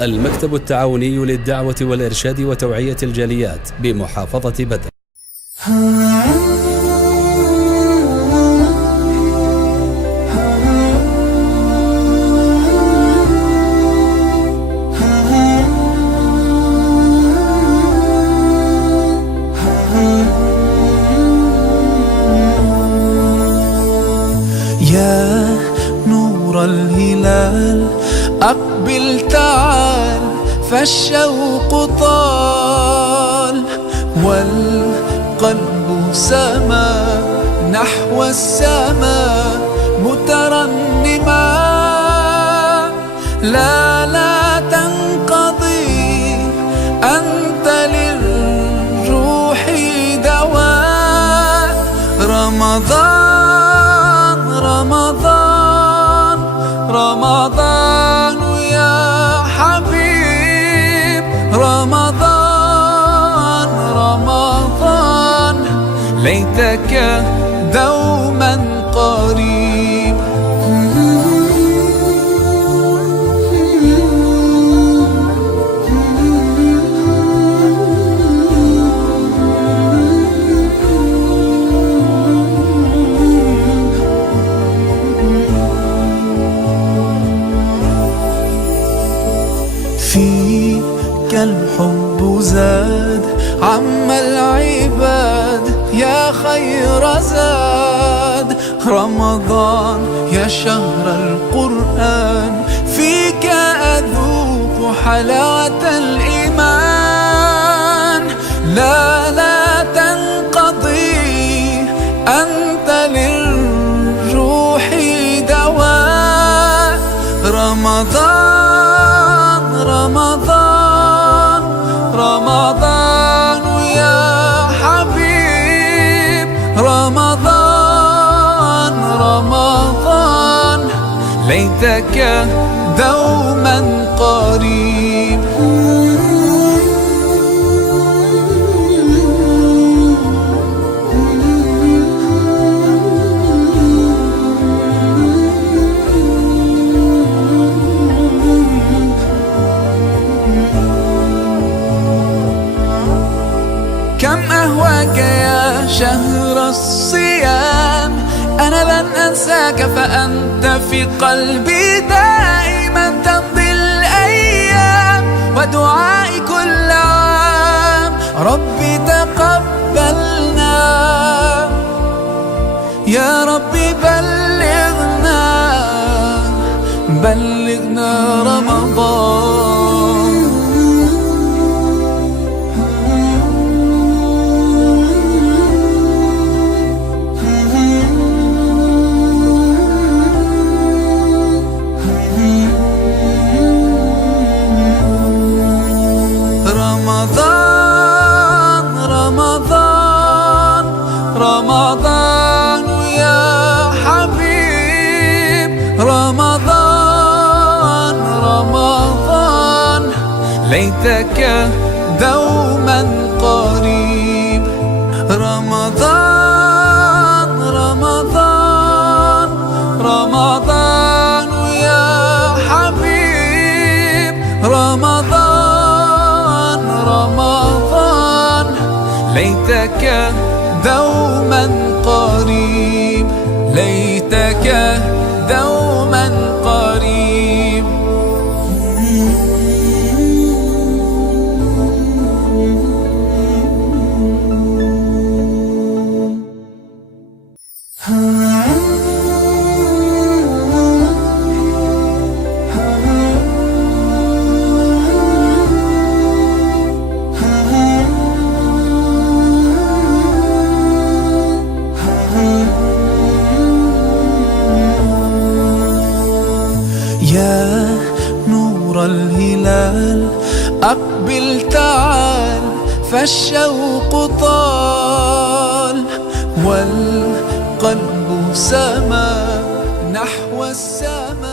المكتب التعاوني للدعوة والإرشاد وتوعية الجاليات بمحافظة بدر. يا نور الهلال أقبل تعال فالشوق طال والقلب سما نحو السماء مترنما. لا تنقضي أنت للروح دواء. رمضان يا حبيب، رمضان ليتك دوما قريب. فيك الحب زاد عم العباد يا خير زاد. رمضان يا شهر القرآن فيك أذوق حلاوة الإيمان. لا تنقضي أنت للروح دواء. رمضان يا حبيب، رمضان ليتك دوما قريب. كم أهواك يا شهر الصيام، أنا لن أنساك فأنت في قلبي دائما. تمضي الأيام ودعائي كل عام، ربي تقبلنا يا ربي بلغنا رمضان. رمضان يا حبيب، رمضان ليتك دوما قريب. رمضان يا حبيب، رمضان ليتك دوما قريب، ليتك دوما قريب. يا نور الهلال أقبل تعال فالشوق طال والقلب سما نحو السماء.